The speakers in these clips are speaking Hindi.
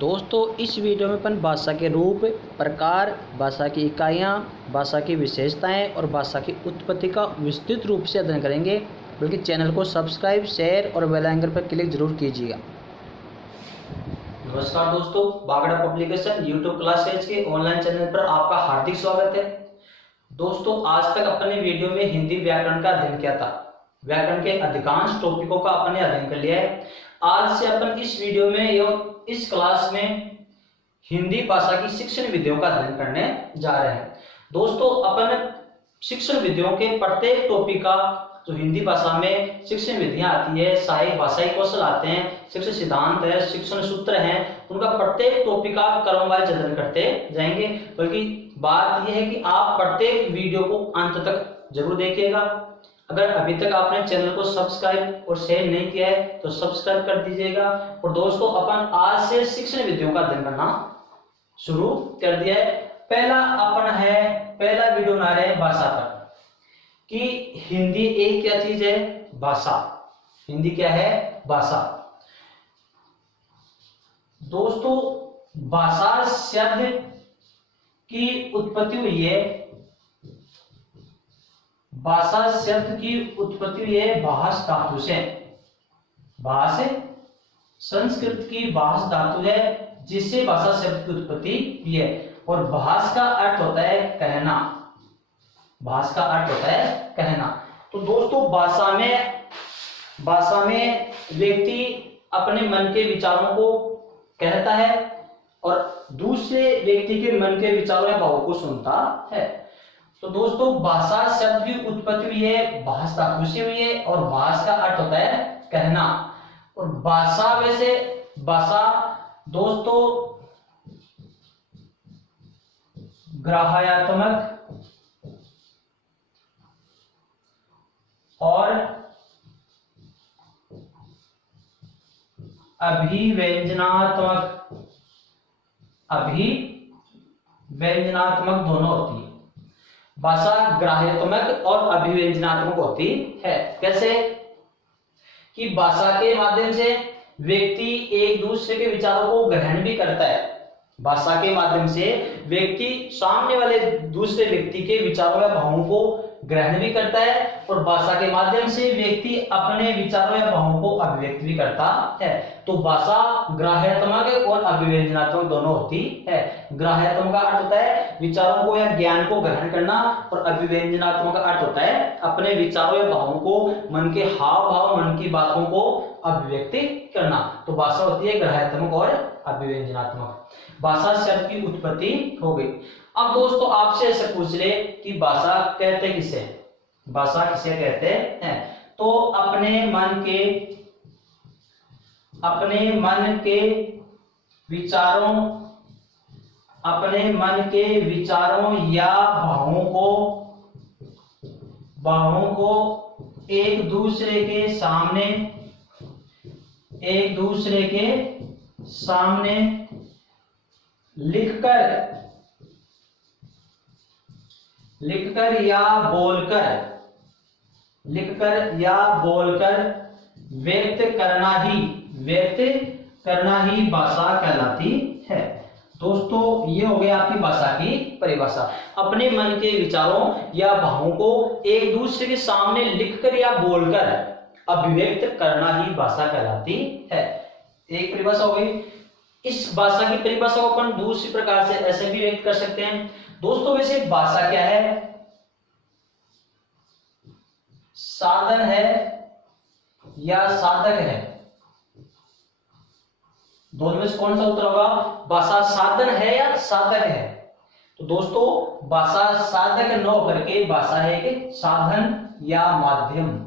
दोस्तों इस वीडियो में अपन भाषा के रूप, प्रकार, भाषा की इकाइयाँ, भाषा की विशेषताएं और भाषा की उत्पत्ति का विस्तृत रूप से अध्ययन करेंगे। बल्कि चैनल को सब्सक्राइब, शेयर और बेल आइकन पर क्लिक जरूर कीजिएगा। नमस्कार दोस्तों, बागड़ा पब्लिकेशन यूट्यूब क्लासेज के ऑनलाइन चैनल पर आपका हार्दिक स्वागत है। दोस्तों आज तक अपने वीडियो में हिंदी व्याकरण का अध्ययन किया था। व्याकरण के अधिकांश टॉपिकों का अपने अध्ययन कर लिया है। आज से अपन इस वीडियो में या इस क्लास में हिंदी भाषा की शिक्षण विधियों का अध्ययन करने जा रहे हैं। दोस्तों अपन शिक्षण विधियों के प्रत्येक टॉपिक का जो हिंदी भाषा में शिक्षण विधियां आती है, सहायक भाषाई कौशल आते हैं, शिक्षण सिद्धांत है, शिक्षण सूत्र हैं, उनका प्रत्येक टॉपिक का क्रमवार अध्ययन करते जाएंगे। बल्कि बात यह है कि आप प्रत्येक वीडियो को अंत तक जरूर देखिएगा। अगर अभी तक आपने चैनल को सब्सक्राइब और शेयर नहीं किया है तो सब्सक्राइब कर दीजिएगा। और दोस्तों अपन आज से शिक्षण विधियों का अध्ययन करना शुरू कर दिया है। पहला वीडियो बना रहे हैं भाषा पर कि हिंदी एक क्या चीज है? भाषा। हिंदी क्या है? भाषा। दोस्तों भाषा शब्द की उत्पत्ति हुई है, भाषा शब्द की उत्पत्ति हुई है भाष धातु से। भाष संस्कृत की भाष धातु है जिससे भाषा शब्द की उत्पत्ति हुई है। और भाष का अर्थ होता है कहना। भाष का अर्थ होता है कहना। तो दोस्तों भाषा में व्यक्ति अपने मन के विचारों को कहता है और दूसरे व्यक्ति के मन के विचारों या भावों को सुनता है। तो दोस्तों भाषा शब्द की उत्पत्ति हुई है भाष धातु से हुई है और भाष का अर्थ होता है कहना। और भाषा दोस्तों ग्राह्यात्मक और अभिव्यंजनात्मक दोनों होती है। भाषा ग्राह्यात्मक और अभिव्यंजनात्मक होती है। कैसे? कि भाषा के माध्यम से व्यक्ति एक दूसरे के विचारों को ग्रहण भी करता है। भाषा के माध्यम से व्यक्ति सामने वाले दूसरे व्यक्ति के विचारों या भावों को ग्रहण भी करता है और भाषा के माध्यम से व्यक्ति अपने विचारों या भावों को अभिव्यक्त भी करता है। तो भाषा ग्राह्यात्मक और अभिव्यंजनात्मक दोनों होती है। ग्राह्यात्मक का अर्थ होता है विचारों को या ज्ञान को ग्रहण करना और अभिव्यंजनात्मक का अर्थ होता है अपने विचारों या भावों को, मन के हाव भाव, मन की बातों को अभिव्यक्त करना। तो भाषा होती है ग्राह्यात्मक और अभिव्यंजनात्मक। भाषा शब्द की उत्पत्ति हो गई। अब दोस्तों आपसे ऐसे पूछ ले कि भाषा कहते किसे? भाषा किसे कहते हैं? तो अपने मन के विचारों या भावों को एक दूसरे के सामने लिखकर या बोलकर व्यक्त करना ही भाषा कहलाती है। दोस्तों ये हो गया आपकी भाषा की परिभाषा। अपने मन के विचारों या भावों को एक दूसरे के सामने लिखकर या बोलकर अभिव्यक्त करना ही भाषा कहलाती है। एक परिभाषा हो गई। इस भाषा की परिभाषा को अपन दूसरी प्रकार से ऐसे भी व्यक्त कर सकते हैं। दोस्तों वैसे भाषा क्या है? साधन है या साधक है? दोनों में से कौन सा उत्तर होगा? भाषा साधन है या साधक है? तो दोस्तों भाषा साधक न होकर के भाषा है एक साधन या माध्यम।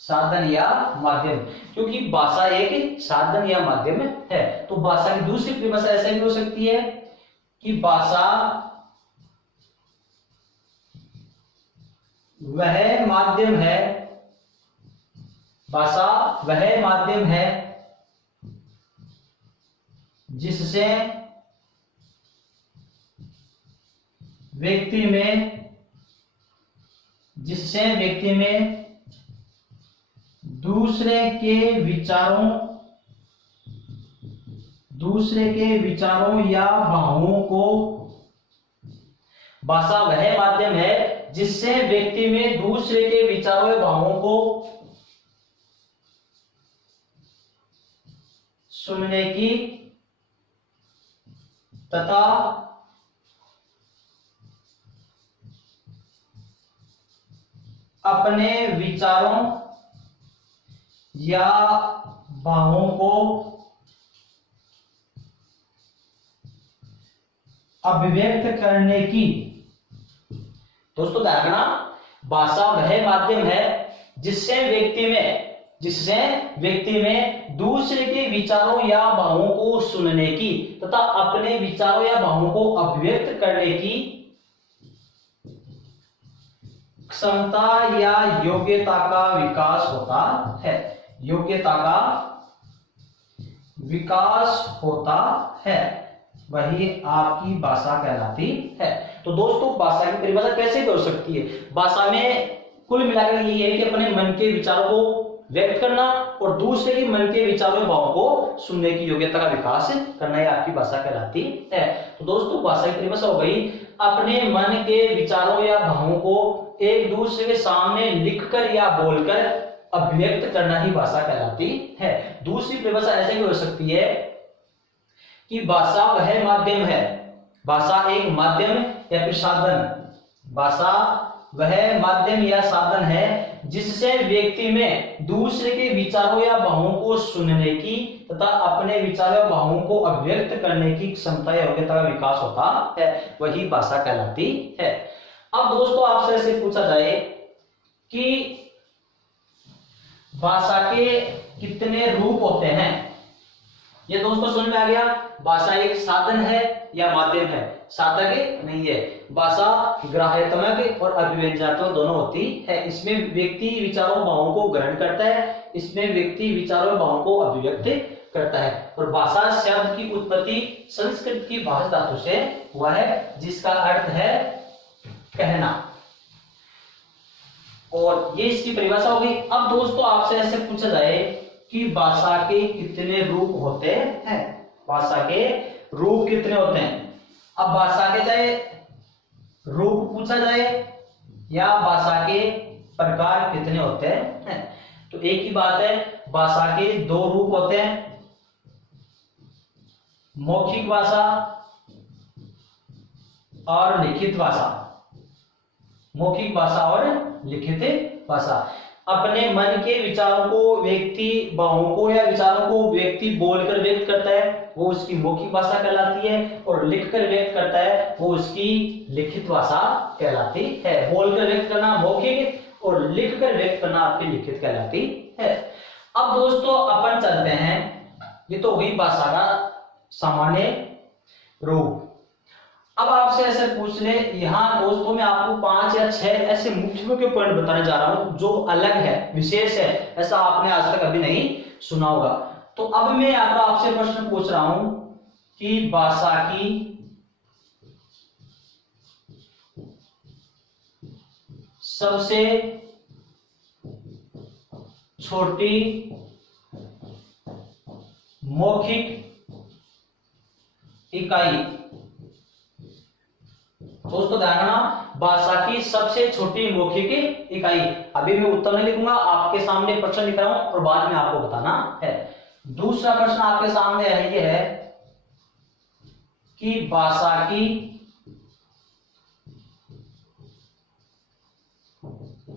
साधन या माध्यम, क्योंकि भाषा एक साधन या माध्यम है। तो भाषा की दूसरी परिभाषा ऐसे भी हो सकती है कि भाषा वह माध्यम है जिससे व्यक्ति में दूसरे के विचारों दूसरे के विचारों या भावों को, भाषा वह माध्यम है जिससे व्यक्ति में दूसरे के विचारों या भावों को सुनने की तथा अपने विचारों या भावों को अभिव्यक्त करने की। दोस्तों ध्यान रखना, भाषा वह माध्यम है जिससे व्यक्ति में दूसरे के विचारों या भावों को सुनने की तथा अपने विचारों या भावों को अभिव्यक्त करने की क्षमता या योग्यता का विकास होता है। योग्यता का विकास होता है, वही आपकी भाषा कहलाती है। तो दोस्तों भाषा की परिभाषा कैसे हो सकती है? भाषा में कुल मिलाकर यही है कि अपने मन के विचारों को व्यक्त करना और दूसरे के मन के विचारों और भावों को सुनने की योग्यता का विकास करना, यह आपकी भाषा कहलाती है। तो दोस्तों भाषा की परिभाषा हो गई अपने मन के विचारों या भावों को एक दूसरे के सामने लिखकर या बोलकर अभिव्यक्त करना ही भाषा कहलाती है। दूसरी परिभाषा ऐसे भी हो सकती है कि भाषा वह माध्यम है, भाषा एक माध्यम या फिर साधन, भाषा वह माध्यम या साधन है जिससे व्यक्ति में दूसरे के विचारों या भावों को सुनने की तथा अपने विचारों या भावों को अभिव्यक्त करने की क्षमता या योग्यता का विकास होता है, वही भाषा कहलाती है। अब दोस्तों आपसे ऐसे पूछा जाए कि भाषा के कितने रूप होते हैं? ये दोस्तों समझ में आ गया, भाषा एक साधन है या माध्यम है? साधक नहीं है। भाषा ग्राह्यात्मक और अभिव्यंजनात्मक दोनों होती है। इसमें व्यक्ति विचारों भावों को ग्रहण करता है, इसमें व्यक्ति विचारों भावों को अभिव्यक्त करता है। और भाषा शब्द की उत्पत्ति संस्कृत की भाष धातु से हुआ है जिसका अर्थ है कहना, और ये इसकी परिभाषा हो गई। अब दोस्तों आपसे ऐसे पूछा जाए कि भाषा के कितने रूप होते हैं? भाषा के रूप कितने होते हैं? अब भाषा के चाहे रूप पूछा जाए या भाषा के प्रकार कितने होते हैं, तो एक ही बात है, भाषा के दो रूप होते हैं, मौखिक भाषा और लिखित भाषा। मौखिक भाषा और लिखित भाषा। अपने मन के विचारों को व्यक्ति भावों को या विचारों को व्यक्ति बोलकर व्यक्त करता है, वो उसकी मौखिक भाषा कहलाती है, और लिखकर व्यक्त करता है वो उसकी लिखित भाषा कहलाती है। बोलकर व्यक्त करना मौखिक और लिखकर व्यक्त करना आपकी लिखित कहलाती है। अब दोस्तों अपन चलते हैं, ये तो हुई भाषा का सामान्य रूप। अब आपसे ऐसे पूछ ले, यहाँ दोस्तों मैं आपको 5 या 6 ऐसे मुख्य पॉइंट बताने जा रहा हूं जो अलग है, विशेष है, ऐसा आपने आज तक अभी नहीं सुना होगा। तो अब मैं आपसे प्रश्न पूछ रहा हूं कि भाषा की सबसे छोटी मौखिक इकाई। दोस्तों ध्यान रखना, भाषा की सबसे छोटी मौखिक इकाई। अभी मैं उत्तर नहीं लिखूंगा, आपके सामने प्रश्न लिख रहा हूं और बाद में आपको बताना है। दूसरा प्रश्न आपके सामने ये है कि भाषा की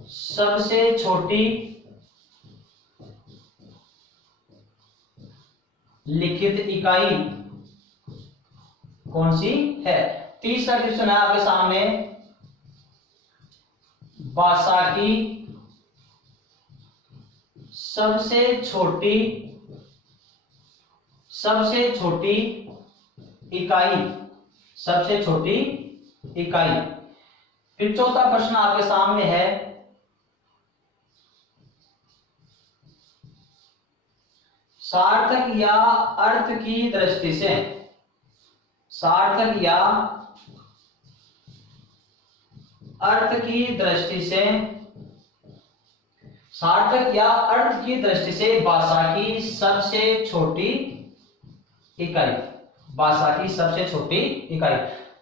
सबसे छोटी लिखित इकाई कौन सी है? तीसरा क्वेश्चन है आपके सामने, भाषा की सबसे छोटी इकाई, सबसे छोटी इकाई। फिर चौथा प्रश्न आपके सामने है, सार्थक या अर्थ की दृष्टि से, सार्थक या अर्थ की दृष्टि से, सार्थक या अर्थ की दृष्टि से भाषा की सबसे छोटी इकाई, भाषा की सबसे छोटी इकाई।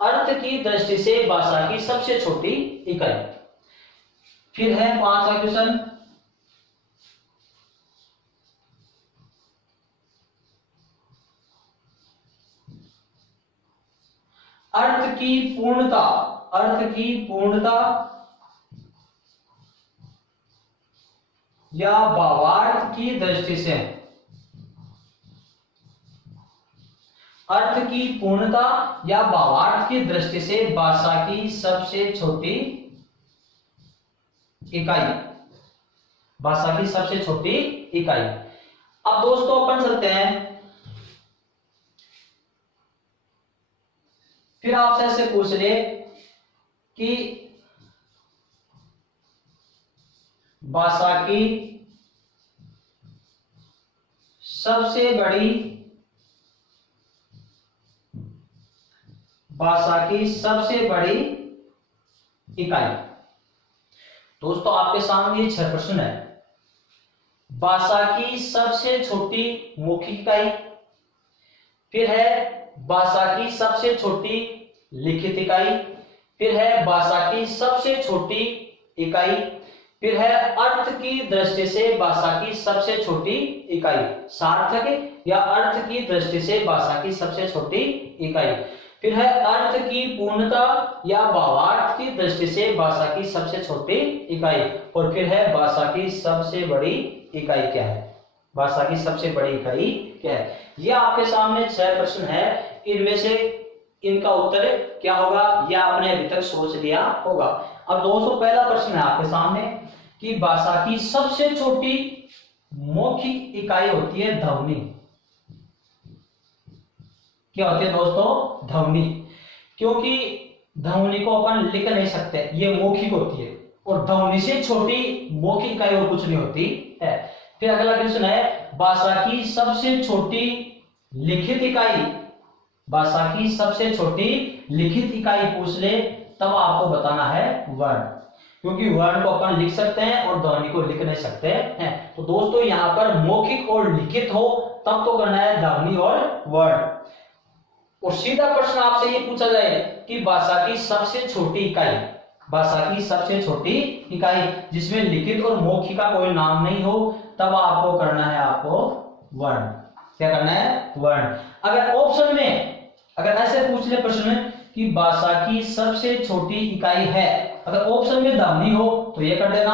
अर्थ की दृष्टि से भाषा की सबसे छोटी इकाई। फिर है 5वां क्वेश्चन, अर्थ की पूर्णता, अर्थ की पूर्णता या भावार्थ की दृष्टि से, अर्थ की पूर्णता या भावार्थ की दृष्टि से भाषा की सबसे छोटी इकाई, भाषा की सबसे छोटी इकाई। अब दोस्तों अपन चलते हैं, फिर आपसे ऐसे पूछ ले कि भाषा की सबसे बड़ी, भाषा की सबसे बड़ी इकाई। दोस्तों आपके सामने ये 6 प्रश्न है। भाषा की सबसे छोटी मौखिक इकाई, फिर है भाषा की सबसे छोटी लिखित इकाई, फिर है भाषा की सबसे छोटी इकाई, फिर है अर्थ की दृष्टि से भाषा की सबसे छोटी इकाई, सार्थक या अर्थ की दृष्टि से भाषा की सबसे छोटी इकाई, फिर है अर्थ की पूर्णता या भावार्थ की दृष्टि से भाषा की सबसे छोटी इकाई, और फिर है भाषा की सबसे बड़ी इकाई क्या है, भाषा की सबसे बड़ी इकाई क्या है। ये आपके सामने 6 प्रश्न है, इनमें से इनका उत्तर क्या होगा यह आपने अभी तक सोच लिया होगा। अब दोस्तों पहला प्रश्न है आपके सामने कि भाषा की सबसे छोटी मौखिक इकाई होती है ध्वनि। क्या होती है दोस्तों? ध्वनि। क्योंकि ध्वनि को अपन लिख नहीं सकते, ये मौखिक होती है, और ध्वनि से छोटी मौखिक इकाई और कुछ नहीं होती है। फिर अगला क्वेश्चन है भाषा की सबसे छोटी लिखित इकाई, भाषा की सबसे छोटी लिखित इकाई पूछ ले तब आपको बताना है वर्ण, क्योंकि वर्ण को अपन लिख सकते हैं और ध्वनि को लिख नहीं सकते हैं। तो दोस्तों यहाँ पर मौखिक और लिखित हो तब तो करना है ध्वनि और वर्ण। और सीधा प्रश्न आपसे ये पूछा जाए कि भाषा की सबसे छोटी इकाई, भाषा की सबसे छोटी इकाई जिसमें लिखित और मौखिक का कोई नाम नहीं हो, तब आपको करना है आपको वर्ण। क्या करना है? वर्ण। अगर ऑप्शन में अगर ऐसे पूछ ले प्रश्न में कि भाषा की सबसे छोटी इकाई है, अगर ऑप्शन में ध्वनि हो तो ये कर देना,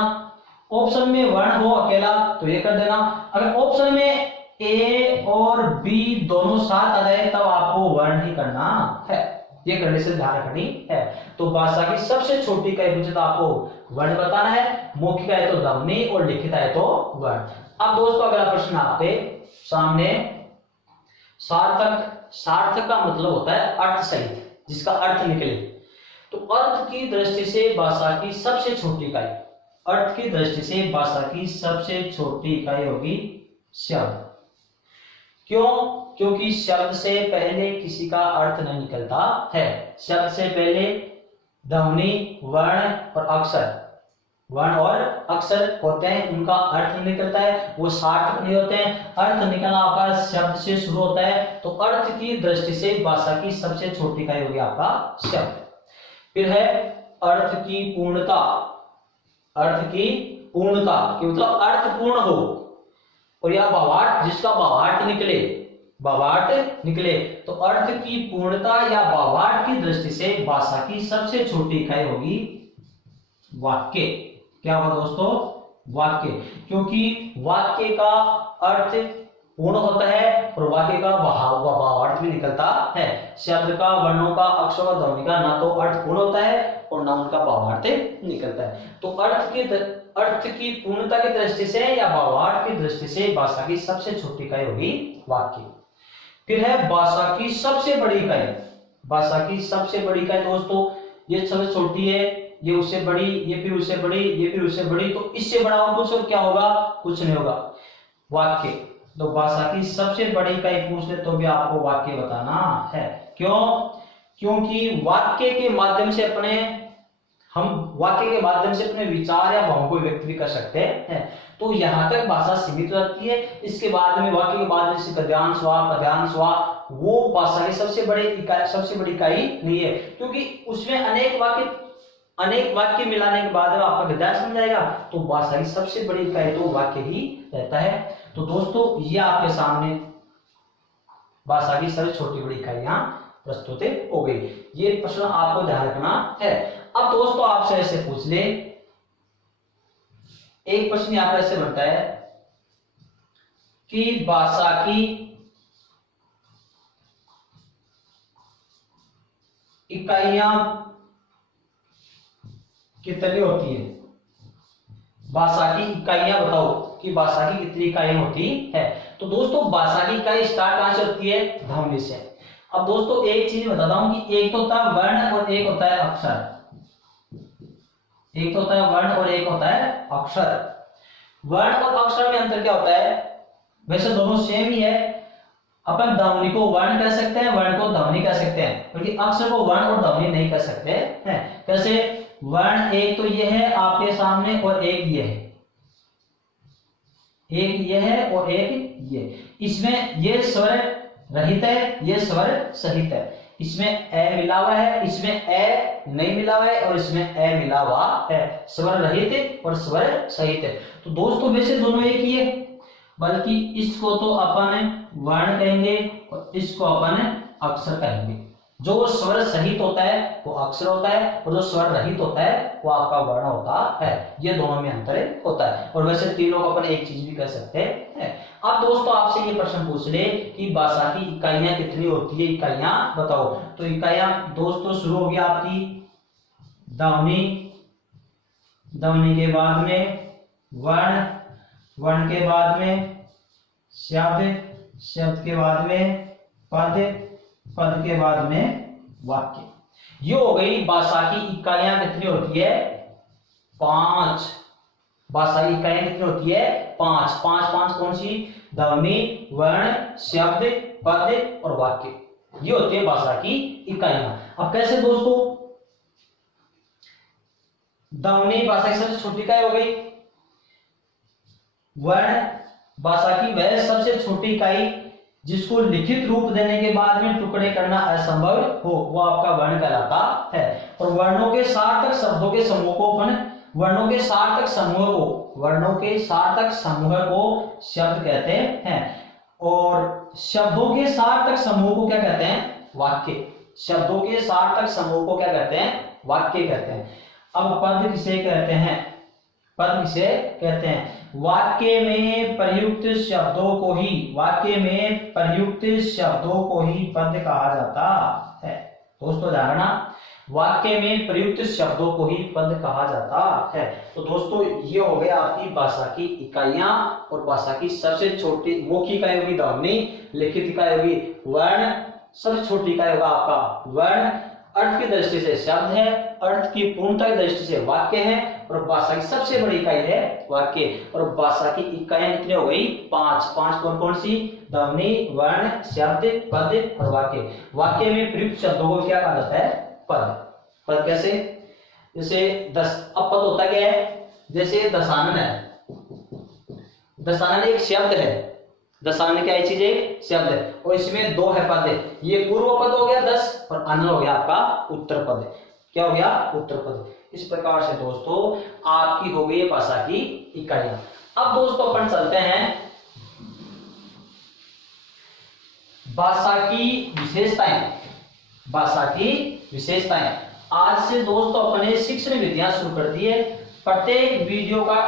ऑप्शन में वर्ण हो अकेला तो ये कर देना, अगर ऑप्शन में ए और बी दोनों साथ आ जाए तब आपको वर्ण ही करना है। ये करने से ध्यान रखनी है। तो भाषा की सबसे छोटी इकाई पूछे तो आपको वर्ण बताना है, मौखिक है तो ध्वनि और लिखित है तो वर्ण। अब दोस्तों अगला प्रश्न आपके सामने, सार्थक। सार्थक का मतलब होता है अर्थ सहित, जिसका अर्थ निकले। तो अर्थ की दृष्टि से भाषा की सबसे छोटी इकाई, अर्थ की दृष्टि से भाषा की सबसे छोटी इकाई होगी शब्द। क्यों? क्योंकि शब्द से पहले किसी का अर्थ नहीं निकलता है। शब्द से पहले ध्वनि, वर्ण और अक्षर, वर्ण और अक्षर होते हैं, उनका अर्थ निकलता है, वो सार्थक नहीं होते हैं। अर्थ निकलना आपका शब्द से शुरू होता है, तो अर्थ की दृष्टि से भाषा की सबसे छोटी इकाई होगी आपका शब्द। फिर है अर्थ की पूर्णता। अर्थ की पूर्णता कि मतलब अर्थ पूर्ण हो, और यह भावार्थ, जिसका भावार्थ निकले, भावार्थ निकले, तो अर्थ की पूर्णता या भावार्थ की दृष्टि से भाषा की सबसे छोटी इकाई होगी वाक्य। क्या होगा दोस्तों? वाक्य। क्योंकि वाक्य का अर्थ पूर्ण होता है और वाक्य का भावार्थ भी निकलता है। शब्द का, वर्णों का, अक्षरों का, ध्वनि का ना तो अर्थ पूर्ण होता है और ना उनका भावार्थ निकलता है। तो अर्थ की पूर्णता की दृष्टि से या भावार्थ की दृष्टि से भाषा की सबसे छोटी इकाई होगी वाक्य। फिर है भाषा की सबसे बड़ी इकाई। भाषा की सबसे बड़ी इकाई दोस्तों, ये सबसे छोटी है, ये उससे बड़ी, ये फिर उससे बड़ी, ये फिर उससे बड़ी, तो इससे बड़ा और कुछ और क्या होगा? कुछ नहीं होगा, वाक्य। तो भाषा की सबसे बड़ी इकाई पूछ ले तो भी आपको वाक्य बताना है। क्यों? क्योंकि वाक्य के माध्यम से अपने हम वाक्य के माध्यम से अपने विचार या भावों को व्यक्त भी कर सकते हैं। तो यहाँ तक भाषा सीमित हो जाती है। इसके बाद में वाक्य के बाद जैसे गद्यांश हुआ, पद्यांश हुआ, वो भाषा की सबसे बड़ी इकाई नहीं है, क्योंकि उसमें अनेक वाक्य मिलाने के बाद आपका गद्यांश बन जाएगा। तो भाषा की सबसे बड़ी इकाई तो वाक्य ही रहता है। तो दोस्तों ये आपके सामने भाषा की सबसे छोटी बड़ी इकाइयां प्रस्तुत हो गई। ये प्रश्न आपको ध्यान रखना है। अब दोस्तों आपसे ऐसे पूछ ले, एक प्रश्न यहां पर ऐसे बनता है कि भाषा की इकाइयां कितनी होती है? भाषा की इकाइयां बताओ कि भाषा की कितनी इकाइयां होती है। तो दोस्तों भाषा की इकाई स्टार्ट कहां से होती है? ध्वनि से। अब दोस्तों एक चीज बताता हूं कि एक तो होता है वर्ण और एक होता है अक्षर। एक तो होता है वर्ण और एक होता है अक्षर। वर्ण और अक्षर में अंतर क्या होता है? वैसे दोनों सेम ही है। अपन ध्वनि को वर्ण कह सकते हैं, वर्ण को ध्वनि कह सकते हैं, क्योंकि अक्षर को वर्ण और ध्वनि नहीं कह सकते हैं। कैसे? वर्ण एक तो ये है आपके सामने और एक ये है, एक ये है और एक ये। इसमें ये स्वर रहित है, ये स्वर सहित है। इसमें ए मिला हुआ है, इसमें ए नहीं मिला हुआ है और इसमें ए मिला हुआ है। स्वर रहित और स्वर सहित है। तो दोस्तों वैसे दोनों एक ही है, बल्कि इसको तो अपन वर्ण कहेंगे और इसको अपन अक्षर कहेंगे। जो स्वर सहित होता है वो अक्षर होता है और जो स्वर रहित होता है वो आपका वर्ण होता है। ये दोनों में अंतर होता है। और वैसे तीनों को अपन एक चीज भी कर सकते हैं। अब दोस्तों आपसे ये प्रश्न पूछ ले कि भाषा की इकाइयां कितनी होती है, इकाइयां बताओ। तो इकाइयां दोस्तों शुरू होगी आपकी ध्वनि, ध्वनि के बाद में वर्ण, वर्ण के बाद में शब्द, शब्द के बाद में पद, पद के बाद में वाक्य। ये हो गई भाषा की इकाइयां कितनी होती है? 5। भाषा की इकाइयां कितनी होती है? 5। 5 कौन सी? ध्वनि, वर्ण, शब्द, पद और वाक्य। ये होती है भाषा की इकाइयां। अब कैसे दोस्तों? ध्वनि भाषा की सबसे छोटी इकाई हो गई। वर्ण भाषा की वह सबसे छोटी इकाई जिसको लिखित रूप देने के बाद में टुकड़े करना असंभव हो, वो आपका वर्ण कहलाता है। और वर्णों के सार्थक शब्दों के समूह को अपन वर्णों के सार्थक समूह को शब्द कहते हैं। और शब्दों के सार्थक समूह को क्या कहते हैं? वाक्य। शब्दों के सार्थक समूह को क्या कहते हैं? वाक्य कहते हैं। अब पद किसे कहते हैं? पद किसे कहते हैं? वाक्य में प्रयुक्त शब्दों को ही पद कहा जाता है। दोस्तों ध्यान रखना, वाक्य में प्रयुक्त शब्दों को ही पद कहा जाता है। तो दोस्तों ये हो गया आपकी भाषा की इकाइयां। और भाषा की सबसे छोटी मौखिक इकाई होगी ध्वनि, लिखित इकाई होगी वर्ण, सबसे छोटी इकाई होगा आपका वर्ण, अर्थ की दृष्टि से शब्द है, अर्थ की पूर्णता की दृष्टि से वाक्य है, और भाषा की सबसे बड़ी इकाई है वाक्य। और भाषा की इकाइयां कितनी हो गई? 5 कौन कौन सी? ध्वनि, वर्ण, शब्द, पद और वाक्य। वाक्य में प्रयुक्त शब्दों को क्या कहा जाता है? पद। पद कैसे? जैसे अब पद होता क्या है? जैसे दशानन है, दशानन एक शब्द है। दशानन क्या चीज है? शब्द है। और इसमें 2 है पद। ये पूर्व पद हो गया 10 और अनल हो गया आपका उत्तर पद। क्या हो गया? उत्तर पद। इस प्रकार से दोस्तों आपकी हो गई भाषा की इकाइयां। अब दोस्तों अपन चलते हैं भाषा की विशेषताएं। भाषा की विशेषताएं। आज से दोस्तों अपने शिक्षण विधियां शुरू कर दी है। प्रत्येक वीडियो का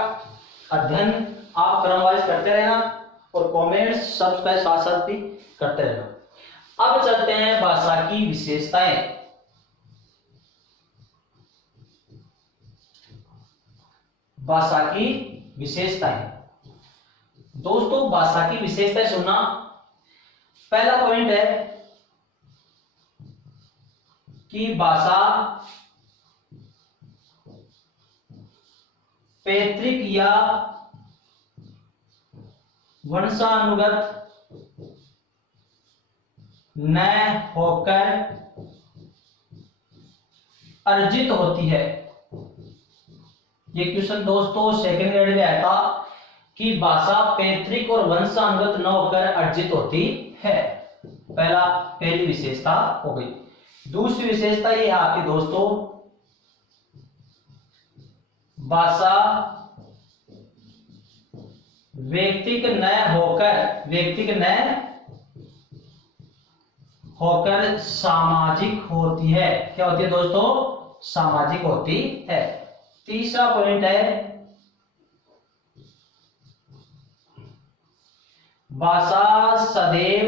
अध्ययन आप क्रमवाइज करते रहना और कमेंट्स सब्सक्राइब साथ साथ भी करते रहना। अब चलते हैं भाषा की विशेषताएं। भाषा की विशेषताएं। दोस्तों भाषा की विशेषताएं सुनना। पहला पॉइंट है कि भाषा पैतृक या वंशानुगत न होकर अर्जित होती है। ये क्वेश्चन दोस्तों सेकंड ग्रेड में आया था कि भाषा पैतृक और वंशानुगत न होकर अर्जित होती है। पहली विशेषता हो गई। दूसरी विशेषता ये है आपकी दोस्तों, भाषा व्यक्तिक न होकर सामाजिक होती है। क्या होती है दोस्तों? सामाजिक होती है। तीसरा पॉइंट है, भाषा सदैव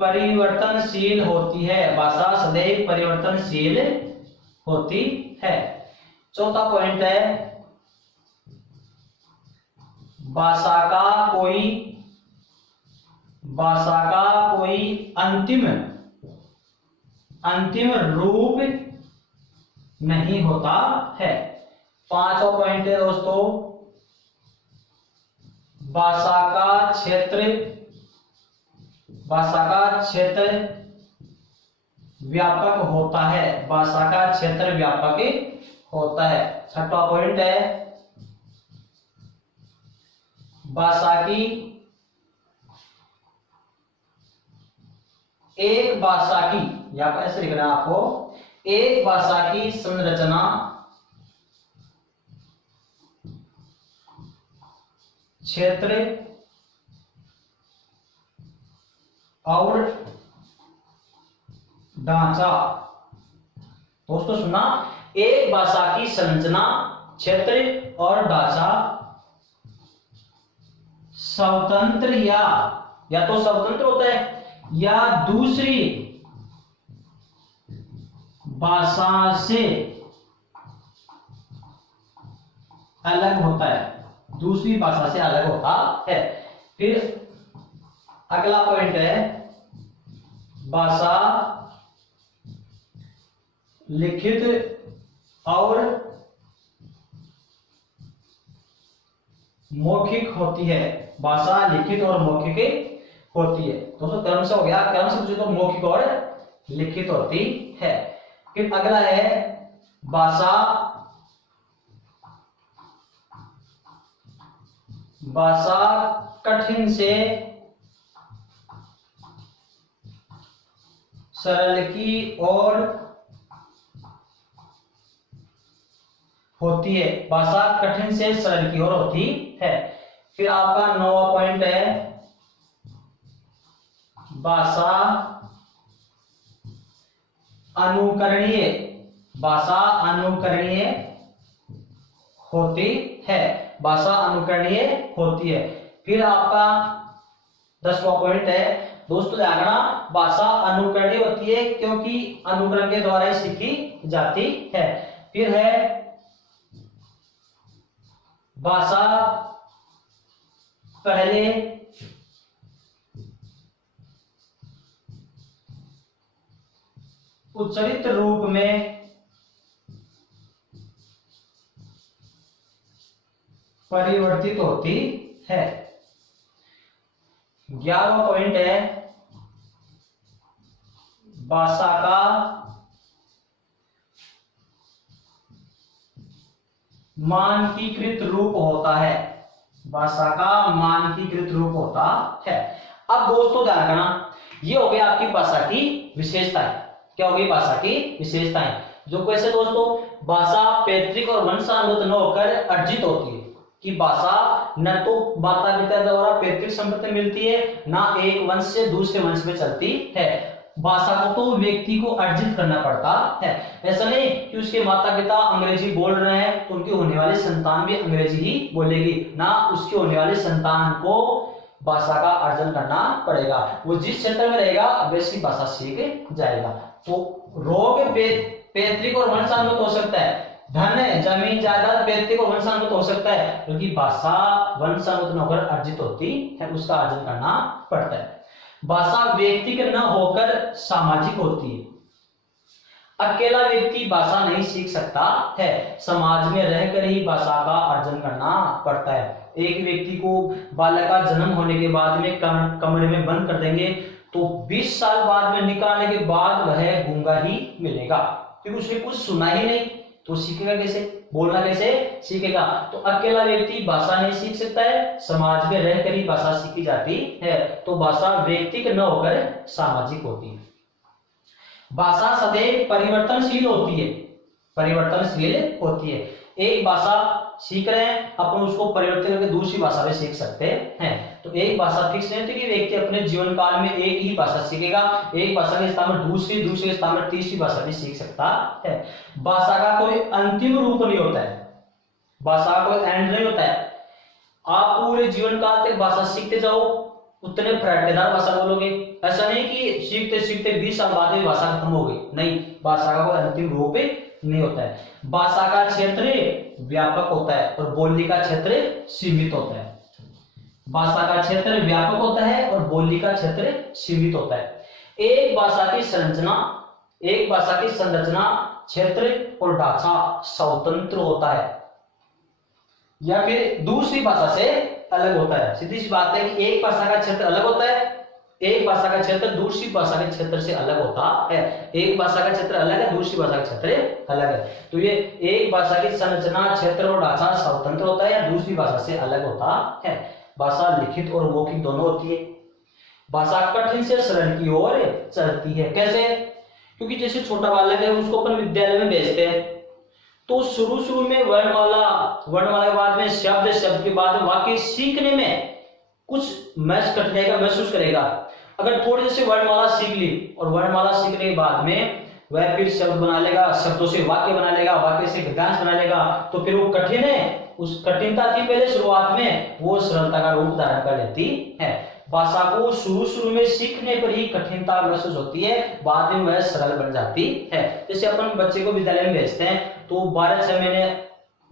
परिवर्तनशील होती है। भाषा सदैव परिवर्तनशील होती है। चौथा पॉइंट है, भाषा का कोई अंतिम रूप नहीं होता है। पांचवा पॉइंट है दोस्तों, भाषा का क्षेत्र व्यापक होता है। भाषा का क्षेत्र व्यापक होता है। छठवां पॉइंट है, भाषा की यहाँ पर ऐसे लिखना है आपको, एक भाषा की संरचना क्षेत्र और ढांचा। दोस्तों सुना, एक भाषा की संरचना, क्षेत्र और ढांचा स्वतंत्र या तो स्वतंत्र होता है या दूसरी भाषा से अलग होता है। दूसरी भाषा से अलग होता है। फिर अगला पॉइंट है, भाषा लिखित और मौखिक होती है। भाषा लिखित और मौखिक होती है। दोस्तों क्रम से हो गया, क्रम से पूछे तो मौखिक और लिखित होती है। फिर अगला है, भाषा कठिन से सरल की ओर होती है। भाषा कठिन से सरल की ओर होती है। फिर आपका 9वां पॉइंट है, भाषा अनुकरणीय होती है। भाषा अनुकरणीय होती है। फिर आपका 10वां पॉइंट है दोस्तों, ध्यान रखना, भाषा अनुकरणीय होती है क्योंकि अनुकरण के द्वारा ही सीखी जाती है। फिर है, भाषा पहले उच्चरित रूप में परिवर्तित होती है। 11वां पॉइंट है, भाषा का मानकीकृत रूप होता है। भाषा का मानकीकृत रूप होता है। अब दोस्तों ध्यान रखना, ये हो गया आपकी भाषा की विशेषताएं। क्या हो गई? भाषा की विशेषताएं। जो कैसे दोस्तों, भाषा पैतृक और वंशानुगत न होकर अर्जित होती है। कि भाषा न तो माता पिता द्वारा पैतृक संपत्ति मिलती है, ना एक वंश से दूसरे वंश में चलती है। भाषा को तो व्यक्ति को अर्जित करना पड़ता है। ऐसा नहीं कि उसके माता पिता अंग्रेजी बोल रहे हैं तो उनकी होने वाली संतान भी अंग्रेजी ही बोलेगी, ना उसकी होने वाली संतान को भाषा का अर्जन करना पड़ेगा। वो जिस क्षेत्र में रहेगा वैसी भाषा सीख जाएगा। तो रोग पैतृक और वंशानुगत हो सकता है, धन जमीन जायदाद पैतृक और वंशानुगत हो सकता है, क्योंकि भाषा वंशानुगत न होकर अर्जित होती है, उसका अर्जन करना पड़ता है। भाषा व्यक्तिगत न होकर सामाजिक होती है। अकेला व्यक्ति भाषा नहीं सीख सकता है, समाज में रहकर ही भाषा का अर्जन करना पड़ता है। एक व्यक्ति को बालक का जन्म होने के बाद में कमरे में बंद कर देंगे तो 20 साल बाद में निकालने के बाद वह गूंगा ही मिलेगा, क्योंकि उसने कुछ सुना ही नहीं। तो सीखेगा कैसे, बोलना कैसे सीखेगा। तो अकेला व्यक्ति भाषा नहीं सीख सकता है, समाज में रहकर ही भाषा सीखी जाती है। तो भाषा व्यक्तिक न होकर सामाजिक होती है। भाषा सदैव परिवर्तनशील होती है, परिवर्तनशील होती है। एक भाषा सीख रहे हैं, अपन उसको परिवर्तन करके दूसरी भाषा में सीख सकते हैं। तो एक भाषा फिक्स नहीं होती कि व्यक्ति अपने जीवन काल में एक ही भाषा सीखेगा, एक भाषा के स्थान पर दूसरी, दूसरे के स्थान पर तीसरी भाषा भी सीख सकता है। भाषा का कोई अंतिम रूप नहीं होता है, भाषा का कोई एंड नहीं होता है। आप पूरे जीवन काल तक भाषा सीखते जाओ, उतने फराटेदार भाषा बोलोगे। ऐसा नहीं कि सीखते सीखते 20 साल बाद में भाषा खत्म हो गई, नहीं, भाषा का कोई अंतिम रूप नहीं होता है। भाषा का क्षेत्र व्यापक होता है और बोली का क्षेत्र सीमित होता है। भाषा का क्षेत्र व्यापक होता है और बोली का क्षेत्र सीमित होता है। एक भाषा की संरचना, एक भाषा की संरचना, क्षेत्र और ढांचा स्वतंत्र होता है या फिर दूसरी भाषा से अलग होता है। सीधी सी बात है कि एक भाषा का क्षेत्र अलग होता है, एक भाषा का क्षेत्र दूसरी भाषा के क्षेत्र से अलग होता है। एक भाषा का क्षेत्र अलग है, दूसरी भाषा का क्षेत्र अलग है। तो ये एक भाषा की संरचना, क्षेत्र और ढांचा स्वतंत्र होता है या दूसरी भाषा से अलग होता है। भाषा लिखित और मौखिक दोनों होती है। भाषा कठिन से सरल की ओर चलती है। कैसे? क्योंकि जैसे छोटा बालक है, उसको अपन विद्यालय में भेजते हैं, तो शुरू में वर्णमाला के बाद में शब्द, शब्द के बाद में वाक्य सीखने में कुछ कठिनाई का महसूस करेगा। अगर थोड़ी जैसे वर्णमाला सीख ली और वर्णमाला सीखने के बाद में वह फिर शब्द बना लेगा, शब्दों से वाक्य बना लेगा, वाक्य से गद्यांश बना लेगा, तो फिर वो कठिन है। उस कठिनता थी पहले शुरुआत में, वो सरलता का रूप धारण कर लेती है। भाषा को शुरू में सीखने पर ही कठिनता महसूस होती है, बाद में वह सरल बन जाती है। जैसे अपन बच्चे को विद्यालय में भेजते हैं तो 12-6 महीने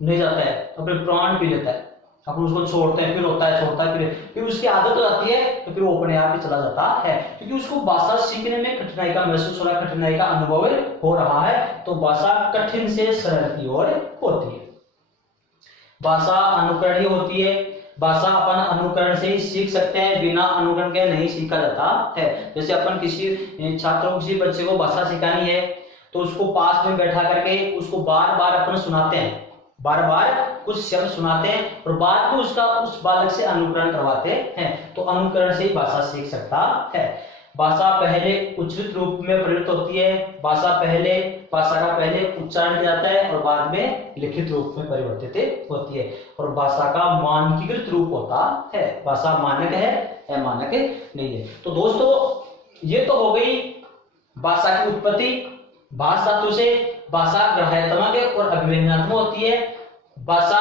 नहीं जाता है, तो फिर प्राण पी लेता है, अपन उसको छोड़ते हैं, फिर होता है, छोड़ता है, फिर उसकी आदत हो जाती है, तो फिर वो अपने आप ही चला जाता है। क्योंकि उसको भाषा सीखने में कठिनाई का महसूस हो रहा है, कठिनाई का अनुभव हो रहा है। तो भाषा कठिन से सरल की ओर होती है। भाषा अनुकरणीय होती है। भाषा अपन अनुकरण से ही सीख सकते हैं, बिना अनुकरण के नहीं सीखा जाता है। जैसे अपन किसी छात्र को, किसी बच्चे को भाषा सिखानी है, तो उसको पास में बैठा करके उसको बार बार अपन सुनाते हैं, बार बार कुछ शब्द सुनाते हैं और बाद में उसका उस बालक से अनुकरण करवाते हैं। तो अनुकरण से ही भाषा सीख सकता है। भाषा पहले उच्चरित रूप में प्रयुक्त होती है। भाषा का पहले उच्चारण किया जाता है और बाद में लिखित रूप में परिवर्तित होती है। और भाषा का मानकीकृत रूप होता है। भाषा मानक है या मानक नहीं है। तो दोस्तों, ये तो हो गई भाषा की उत्पत्ति। भाषा धातु से भाषा ग्राह्यात्मक और अभिव्यंजनात्मक होती है। भाषा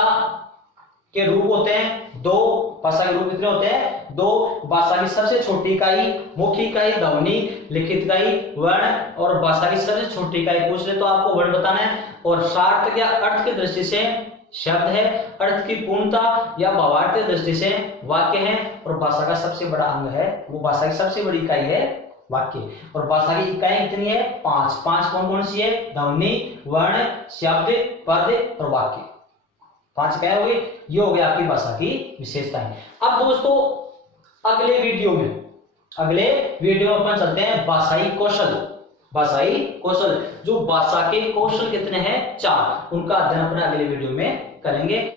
के रूप होते हैं दो। भाषा के रूप कितने होते हैं? दो। भाषा की सबसे छोटी इकाई मौखिक इकाई ध्वनि, लिखित इकाई वर्ण। और भाषा की सबसे छोटी इकाई पूछ ले तो आपको वर्ण बताना है। और सार्थक या अर्थ की दृष्टि से शब्द है, अर्थ की पूर्णता या भावार्थ की दृष्टि से वाक्य है। और भाषा का सबसे बड़ा अंग है, वो भाषा की सबसे बड़ी इकाई है वाक्य। और भाषा की इकाई कितनी है? 5। कौन कौन सी है? ध्वनि, वर्ण, शब्द, पद और वाक्य। 5 क्या हो गई? ये हो गया आपकी भाषा की विशेषताएं। अब दोस्तों, अगले वीडियो में अपन चलते हैं भाषाई कौशल। भाषाई कौशल, जो भाषा के कौशल कितने हैं? 4। उनका अध्ययन अपने अगले वीडियो में करेंगे।